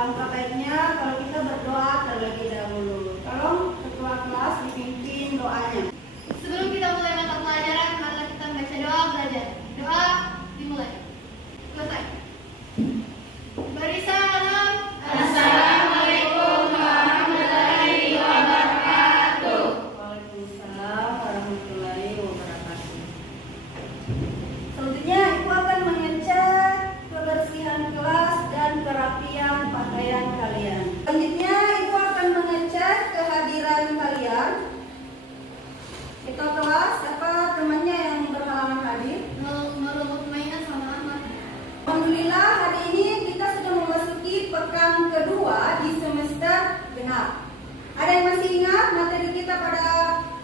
alangkah baiknya kalau kita berdoa terlebih dahulu. Tolong ketua kelas dipimpin doanya. Sebelum kita mulai mata pelajaran, mari kita baca doa belajar. Doa dimulai. Selesai. Beri salam. Assalamualaikum warahmatullahi wabarakatuh. Waalaikumsalam warahmatullahi wabarakatuh. Selanjutnya Ibu akan mengecek kebersihan kelas dan kerapian pakaian kalian. Selanjutnya Ibu akan mengecek kehadiran kalian. Ketua kelas, siapa temannya yang berhalangan hadir? Nurul mainan sama Ahmad. Alhamdulillah hari ini kita sudah memasuki pekan kedua di semester genap. Ada yang masih ingat materi kita pada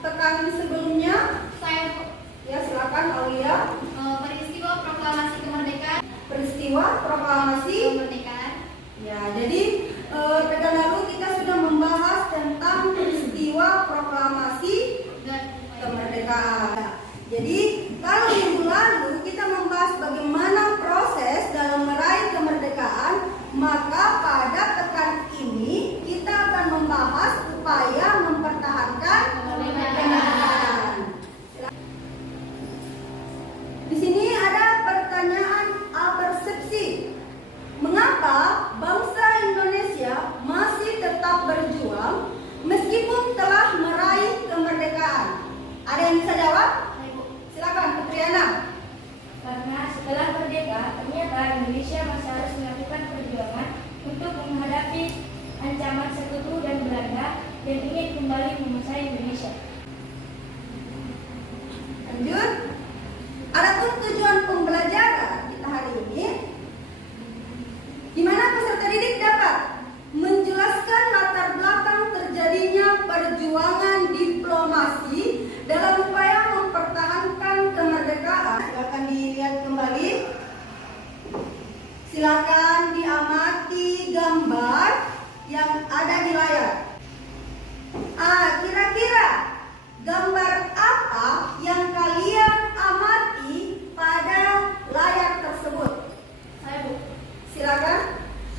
pekan sebelumnya? Saya Ya silakan Aulia. peristiwa proklamasi kemerdekaan. Peristiwa proklamasi. Kemerdekaan. Ya, jadi pekan lalu kita sudah membahas tentang peristiwa proklamasi kemerdekaan. Jadi kalau minggu lalu kita membahas bagaimana proses dalam meraih kemerdekaan, maka pada pekan ini kita akan membahas upaya mempertahankan kemerdekaan. Di sini ada pertanyaan persepsi. Mengapa bangsa Indonesia masih tetap berjuang meskipun telah meraih kemerdekaan? Ada yang bisa jawab? Silakan, Putriana. Karena setelah merdeka, ternyata Indonesia masih harus melakukan perjuangan untuk menghadapi ancaman sekutu dan Belanda yang ingin kembali menguasai Indonesia. Lanjut. Adapun tujuan pembelajaran kita hari ini, di mana peserta didik dapat menjelaskan latar belakang terjadinya perjuangan diplomasi dalam upaya mempertahankan kemerdekaan. Silakan dilihat kembali. Silakan diamati gambar yang ada di layar. Kira-kira gambar apa yang kalian amati pada layar tersebut? Saya Bu. Silakan.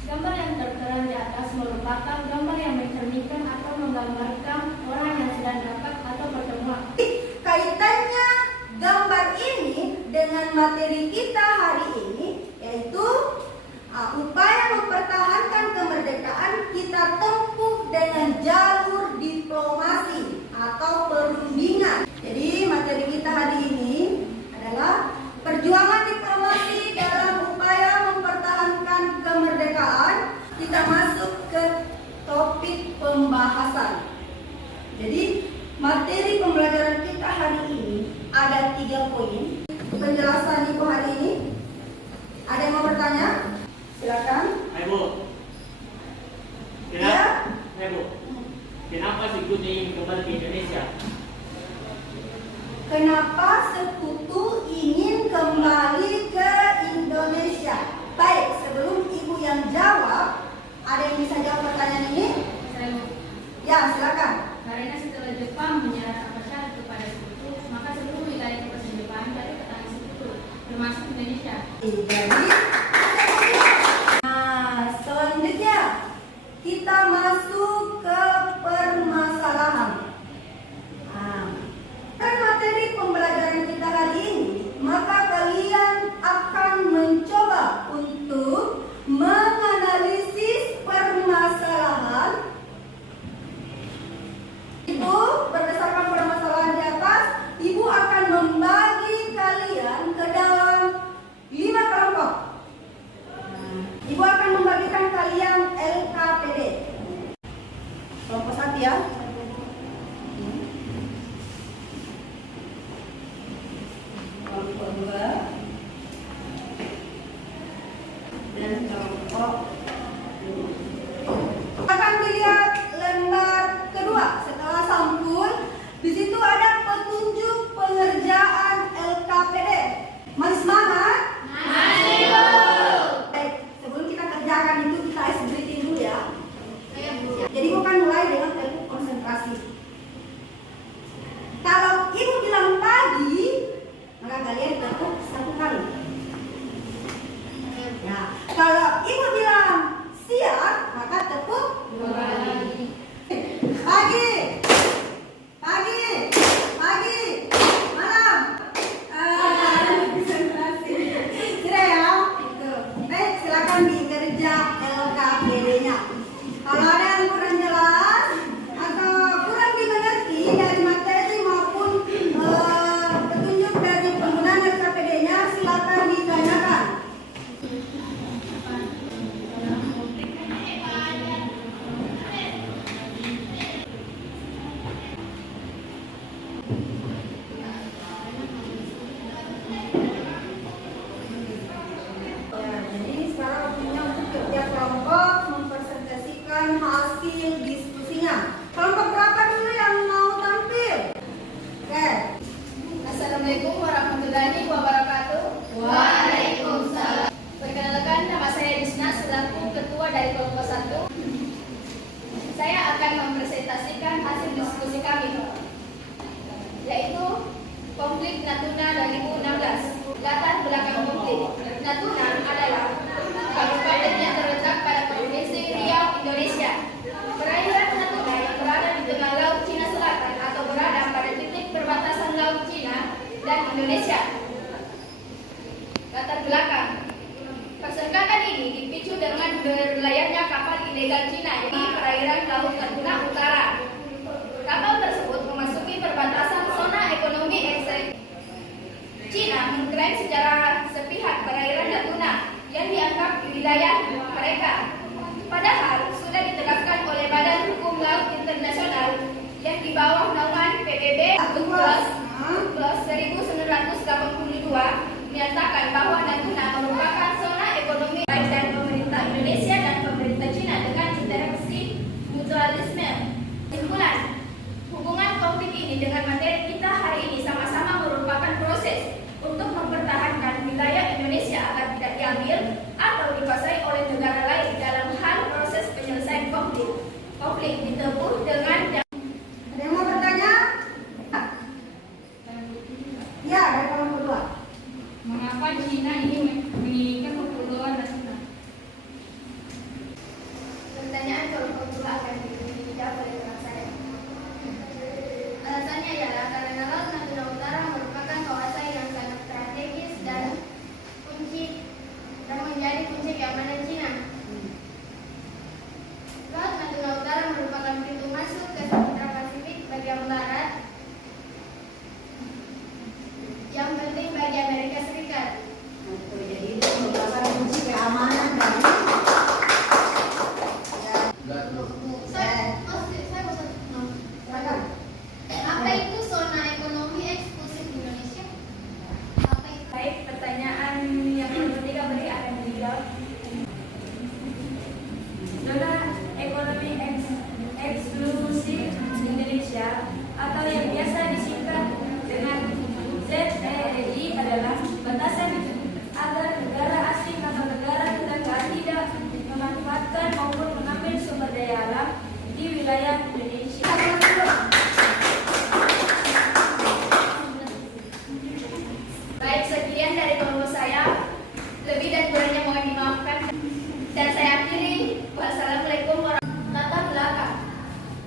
Gambar yang tertera di atas merupakan gambar yang mencerminkan atau menggambarkan orang yang sedang dapat atau pertemuan. Kaitannya gambar ini dengan materi kita hari ini, yaitu upaya mempertahankan kemerdekaan kita tempuh dengan jalur diplomasi atau perundingan. Jadi materi kita hari ini adalah perjuangan diplomasi dalam upaya mempertahankan kemerdekaan. Kita masuk ke topik pembahasan. Jadi materi pembelajaran kita hari ini ada 3 poin. Penjelasan Ibu hari ini. Ada yang mau bertanya? Silakan. Hai Bu. Ya. Hai Bu. Kenapa sekutu ingin kembali ke Indonesia? Kenapa sekutu ingin kembali ke Indonesia? Baik, sebelum Ibu yang jawab, ada yang bisa jawab pertanyaan ini? Saya Bu. Ya, silakan. Karena setelah Jepang menyerahkan persyarat kepada sekutu, maka seluruh wilayah kekuasaan Jepang dari petani sekutu, termasuk Indonesia. Jadi, selanjutnya kita masuk ke permasalahan. Kan materi pembelajaran kita hari ini, maka kalian akan mencoba untuk menganalisis permasalahan itu. Berdasarkan permasalahan di atas, Ibu akan membagi kalian ke dalam 5 kelompok. Ibu akan membagikan kalian LKPD. Kelompok 1 ya. Kelompok 2 dan kelompok 3. Akan dilihat lembar kedua setelah sampul. Di situ ada petunjuk pengerjaan LKPD. Masih semangat? Masih Bu. Baik, sebelum kita kerjakan itu kita ice breathing dulu ya. Saya Bu. Jadi bukan mulai dengan teknik konsentrasi. Kalau Ibu bilang pagi, maka kalian tepuk 1 kali. Ya, kalau Ibu bilang siang, Kalau ada yang kurang jelas atau kurang dimengerti dari materi maupun petunjuk dari penggunaan SKPD-nya, silakan ditanyakan. Ya, jadi sekarang waktunya untuk kerja kelompok mempresentasikan hasil diskusinya. Kelompok berapa dulu yang mau tampil? Oke. Assalamualaikum warahmatullahi wabarakatuh. Waalaikumsalam. Perkenalkan, nama saya Disna selaku ketua dari kelompok 1. Saya akan mempresentasikan hasil diskusi kami, yaitu konflik Natuna 2016. Latar belakang konflik Natuna adalah kabupaten yang terletak pada provinsi Riau, Indonesia. Perairan Natuna yang berada di tengah Laut Cina Selatan atau berada pada titik perbatasan Laut Cina dan Indonesia. Latar belakang persengketaan ini dipicu dengan berlayarnya kapal ilegal Cina di perairan Laut Natuna Utara. Kapal tersebut memasuki perbatasan zona ekonomi eksklusif Cina, mengklaim secara sepihak perairan Natuna yang dianggap di wilayah mereka. Padahal sudah ditegaskan oleh Badan Hukum Laut Internasional yang di bawah naungan PBB UNCLOS 1982 menyatakan bahwa Natuna merupakan zona ekonomi baik dan pemerintah Indonesia dan pemerintah Cina dengan interaksi mutualisme. Kesimpulan, hubungan konflik ini dengan materi kita hari ini sama-sama merupakan proses untuk mempertahankan wilayah Indonesia agar tidak diambil atau dikuasai oleh negara lain dalam hal proses penyelesaian konflik. Konflik ditempuh dengan Ada yang mau bertanya? Ya, dari kelompok 2. Mengapa Cina ingin menginginkan kepulauan Natuna? pertanyaan kelompok 2 akan dijawab oleh teman saya. Alasannya adalah karena Laut Natuna Utara merupakan kawasan yang sangat strategis dan menjadi kunci keamanan Cina. Laut Natuna Utara merupakan pintu masuk ke Samudra Pasifik bagian barat yang penting bagi Amerika Serikat. Jadi itu merupakan kunci keamanan dari Silakan. Apa itu zona ekonomi eksklusif Indonesia? Apa itu? Baik, pertanyaan yang ketiga beri akan dijawab. Zona ekonomi eksklusif Indonesia atau yang biasa disingkat dengan ZEI adalah batasan agar negara asing atau negara tetangga tidak memanfaatkan maupun mengambil sumber daya alam di wilayah Indonesia. Baik, sekian dari kelompok saya. Lebih dan kurangnya mohon dimaafkan. Dan saya akhiri. Wassalamualaikum warahmatullahi wabarakatuh. Latar belakang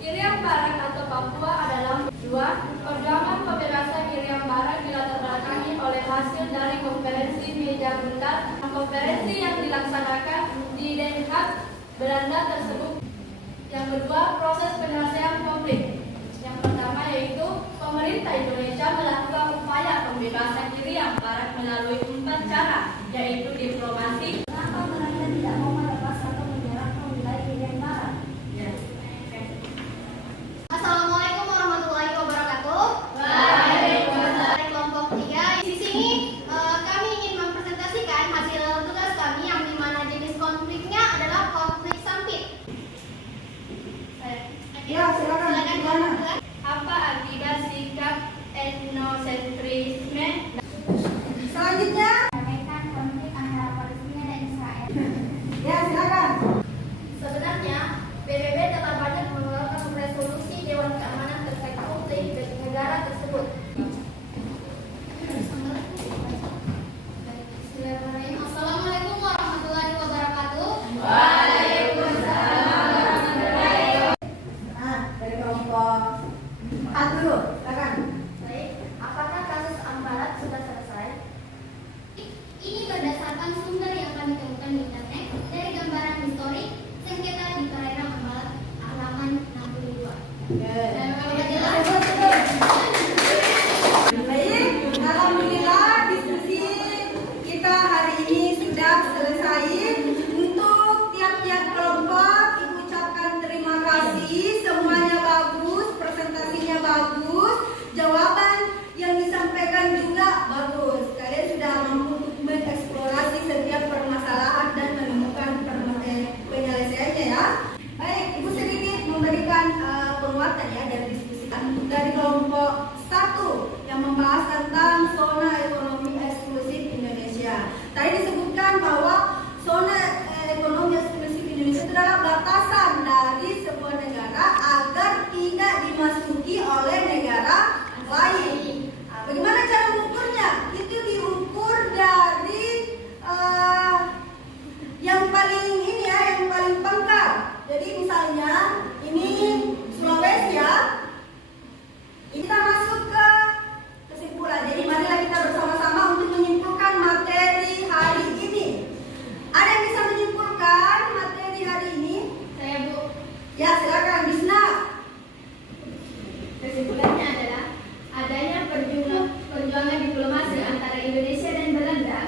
Irian Barat atau Papua adalah dua. Perjuangan pembebasan Irian Barat dilatar belakangi oleh hasil dari konferensi meja bundar. Konferensi yang dilaksanakan di Den Haag, Belanda tersebut. Yang kedua, proses penyelesaian konflik. Yang pertama yaitu pemerintah Indonesia melakukan upaya pembebasan Irian Barat melalui 4 cara, yaitu diplomasi. Kenapa mereka tidak mau melepas atau menyerahkan wilayah Irian Barat? Assalamualaikum warahmatullahi wabarakatuh. Waalaikumsalam. Dari kelompok 3 di sini kami ingin mempresentasikan hasil tugas kami yang dimana jenis konfliknya adalah konflik sampit. Ya, silakan. Gimana? Apa akibat sikap etnosentrisme? Selanjutnya, Menyelesaikan konflik antara Palestina dan Israel. ya silakan. Sebenarnya, PBB telah banyak mengeluarkan resolusi Dewan Keamanan terkait konflik bagi negara tersebut. Bismillahirrahmanirrahim. Assalamualaikum warahmatullahi wabarakatuh. Nah, dari Baik, alhamdulillah diskusi kita hari ini sudah selesai. Untuk tiap-tiap kelompok, Ibu ucapkan terima kasih. Semuanya bagus, presentasinya bagus, jawaban yang disampaikan juga bagus. Kalian sudah mampu untuk mengeksplorasi setiap permasalahan dan menemukan penyelesaiannya ya. Baik, Ibu sedikit memberikan penguatan ya dari diskusi dari kelompok 1 yang membahas tentang zona ekonomi eksklusif Indonesia. Tadi disebutkan bahwa zona ekonomi eksklusif Indonesia itu adalah batasan dari sebuah negara agar tidak dimasuki oleh negara lain. Bagaimana cara mengukurnya? Itu diukur dari yang paling ini ya, yang paling pangkal. Jadi misalnya ini Sulawesi ya. Kita masuk ke kesimpulan. Jadi marilah kita bersama-sama untuk menyimpulkan materi hari ini. Ada yang bisa menyimpulkan materi hari ini? Saya Bu. Ya, silakan Bisna. Kesimpulannya adalah adanya perjuangan diplomasi antara Indonesia dan Belanda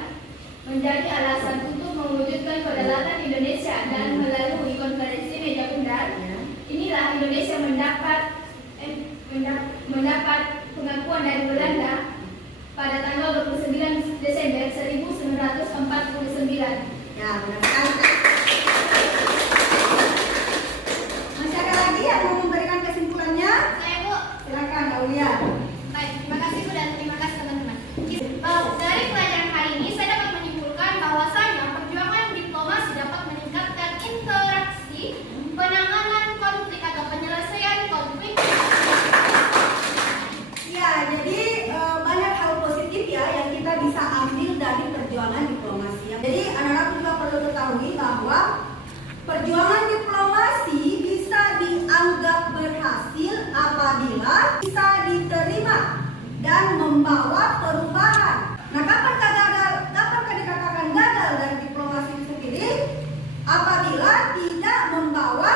menjadi alasan untuk mewujudkan kedaulatan Indonesia dan melalui konferensi meja bundar. Inilah Indonesia mendapat pengakuan dari Belanda pada tanggal 29 Desember 1949. Ya, benar sekali. Masih ada lagi yang mau memberikan kesimpulannya? Saya Bu. Silakan Aulia. Baik, terima kasih Bu dan terima kasih teman-teman. Dari pelajaran hari ini saya dapat menyimpulkan bahwasanya perjuangan diplomasi dapat meningkatkan interaksi, penanganan konflik atau penyelesaian konflik. Ya, jadi banyak hal positif ya yang kita bisa ambil dari perjuangan diplomasi. Jadi anak-anak juga perlu ketahui bahwa perjuangan diplomasi bisa dianggap berhasil apabila bisa diterima dan membawa perubahan. Nah, kapankah dikatakan gagal dari diplomasi itu sendiri? Apabila tidak membawa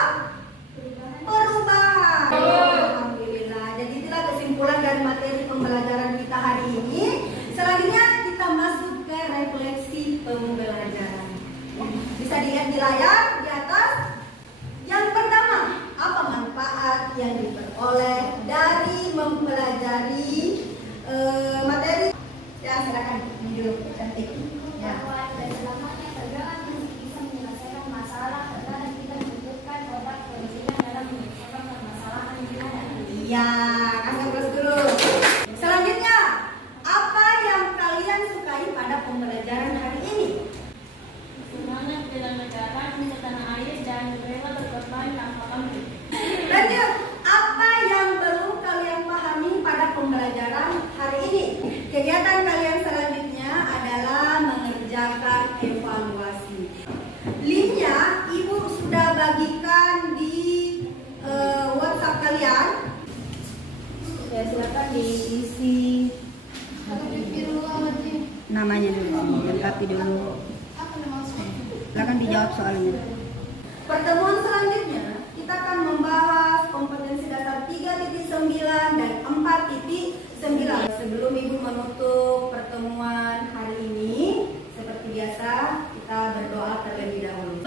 perubahan. Alhamdulillah. Jadi itulah kesimpulan dari materi pembelajaran kita hari ini. Selanjutnya kita masuk ke refleksi pembelajaran. Bisa dilihat di layar di atas. Yang pertama, apa manfaat yang diperoleh dari mempelajari materi? Ya, silakan dulu cantik. Ya. Bahwa tidak selamanya perjuangan bisa menyelesaikan masalah karena kita membutuhkan otak perizinan dalam menyelesaikan permasalahan yang ada. Iya, kasih terus dulu. Selanjutnya, apa yang kalian sukai pada pembelajaran hari ini? Semangat bela negara, cinta tanah air, dan rela berkorban tanpa pamrih. Lanjut, apa yang belum kalian pahami pada pembelajaran hari ini? Kegiatan kalian selanjutnya adalah mengerjakan evaluasi. Linknya Ibu sudah bagikan di WhatsApp kalian. Ya, silakan diisi namanya dulu, lengkapi dulu. Silakan dijawab soalnya. Pertemuan selanjutnya kita akan membahas kompetensi dasar 3.9 dan 4.9. Sebelum Ibu menutup pertemuan hari ini, seperti biasa kita berdoa terlebih dahulu.